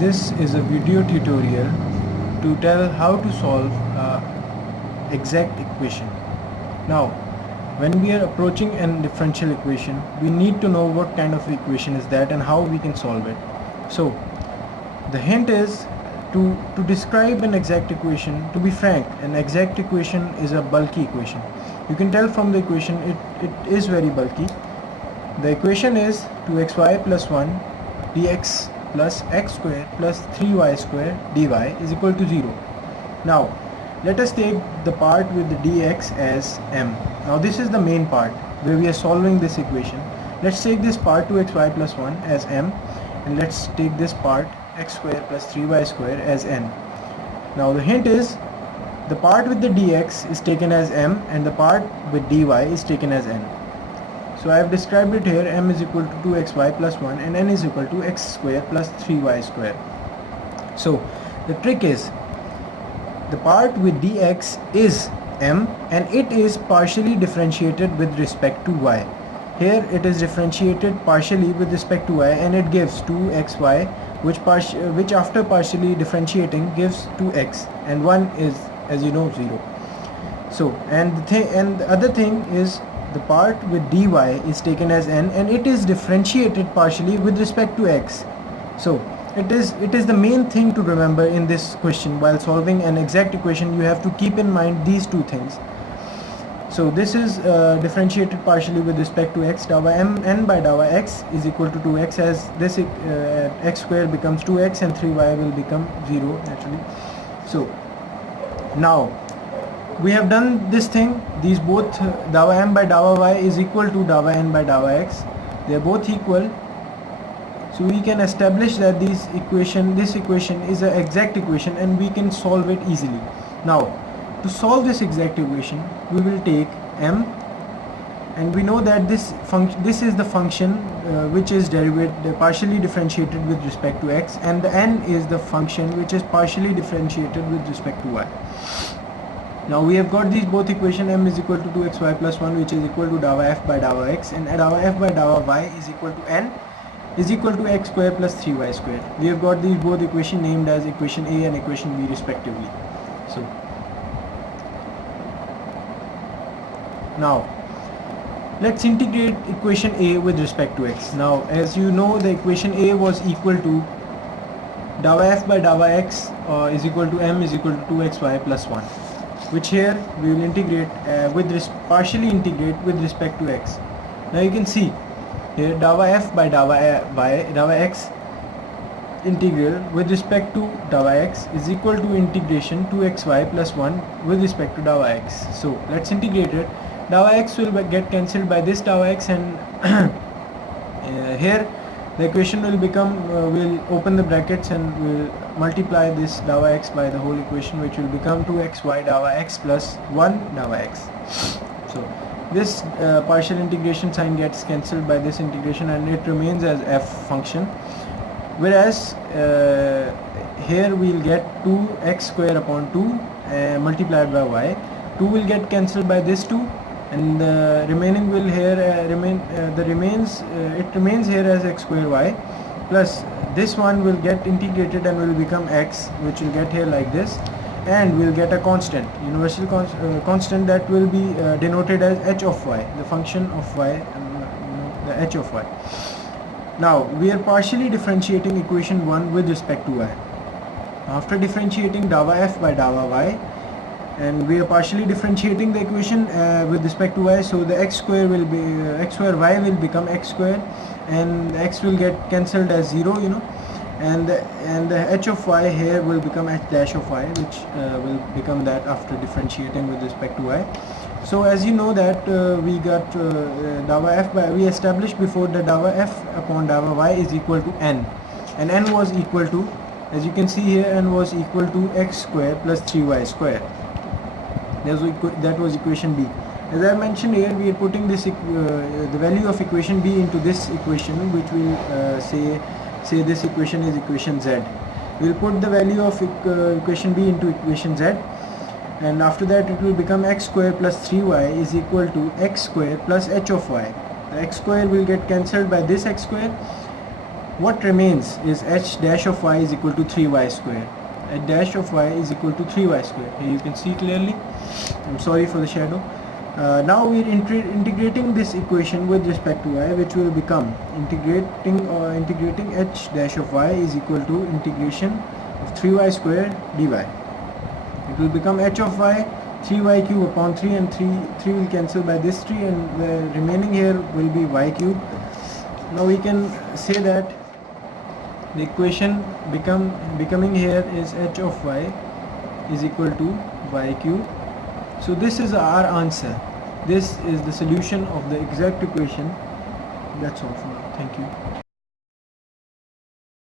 This is a video tutorial to tell how to solve exact equation. Now, when we are approaching a differential equation, we need to know what kind of equation is that and how we can solve it. So, the hint is to describe an exact equation. To be frank, an exact equation is a bulky equation. You can tell from the equation it is very bulky. The equation is 2xy plus 1 dx plus x square plus 3y square dy is equal to 0. Now let us take the part with the dx as m. Now this is the main part where we are solving this equation. Let's take this part 2xy plus 1 as m, and let's take this part x square plus 3y square as n. Now the hint is the part with the dx is taken as m and the part with dy is taken as n. So I have described it here. M is equal to 2xy plus 1 and n is equal to x square plus 3y square. So the trick is the part with dx is m and it is partially differentiated with respect to y. Here it is differentiated partially with respect to y and it gives 2xy, which after partially differentiating gives 2x, and 1 is, as you know, 0. So and the other thing is the part with dy is taken as n and it is differentiated partially with respect to x. So it is the main thing to remember in this question. While solving an exact equation, you have to keep in mind these two things. So this is differentiated partially with respect to x. Dawa n by dawa x is equal to 2x, as this x square becomes 2x and 3y will become 0 naturally. So now we have done this thing. These both dawa m by dawa y is equal to dawa n by dawa x. They are both equal. So we can establish that this equation is an exact equation and we can solve it easily. Now to solve this exact equation, we will take m, and we know that this is the function which is partially differentiated with respect to x, and the n is the function which is partially differentiated with respect to y. Now we have got these both equation. M is equal to 2xy plus 1, which is equal to dawa f by dawa x, and dawa f by dawa y is equal to n is equal to x square plus 3y square. We have got these both equation named as equation A and equation B respectively. So now let's integrate equation A with respect to x. Now as you know, the equation A was equal to dawa f by dawa x is equal to m is equal to 2xy plus 1, which here we will integrate partially integrate with respect to x. Now you can see here dawa f by dawa x integral with respect to dawa x is equal to integration 2xy plus 1 with respect to dawa x. So let's integrate it. Dawa x will get cancelled by this dawa x, and here the equation will become, we'll open the brackets and we'll multiply this dawa x by the whole equation, which will become 2xy dawa x plus 1 dawa x. So this partial integration sign gets cancelled by this integration and it remains as f function, whereas here we'll get 2x square upon 2 multiplied by y. 2 will get cancelled by this 2, and the remaining will here it remains here as x square y, plus this one will get integrated and will become x, which will get here like this, and we'll get a constant, universal constant that will be denoted as h of y, the function of y, the h of y. Now we are partially differentiating equation 1 with respect to y. After differentiating dawa f by dawa y, and we are partially differentiating the equation with respect to y, so the x square will be x square y will become x square, and x will get cancelled as 0, and the h of y here will become h dash of y, which will become that after differentiating with respect to y. So as you know that we got dawa f by, we established before that dawa f upon dawa y is equal to n, and n was equal to, as you can see here, n was equal to x square plus 3y square. That was equation B. As I mentioned here, we are putting this the value of equation B into this equation, which will say this equation is equation Z. We will put the value of equation B into equation Z, and after that it will become x square plus 3y is equal to x square plus h of y. The x square will get cancelled by this x square, what remains is h dash of y is equal to 3y square. H dash of y is equal to 3y square. Here you can see clearly. I'm sorry for the shadow. Now we are integrating this equation with respect to y, which will become integrating h dash of y is equal to integration of 3y square dy. It will become h of y 3y cube upon 3, and 3 will cancel by this 3, and the remaining here will be y cube. Now we can say that the equation becoming here is h of y is equal to y cube. So this is our answer. This is the solution of the exact equation. That's all for now. Thank you.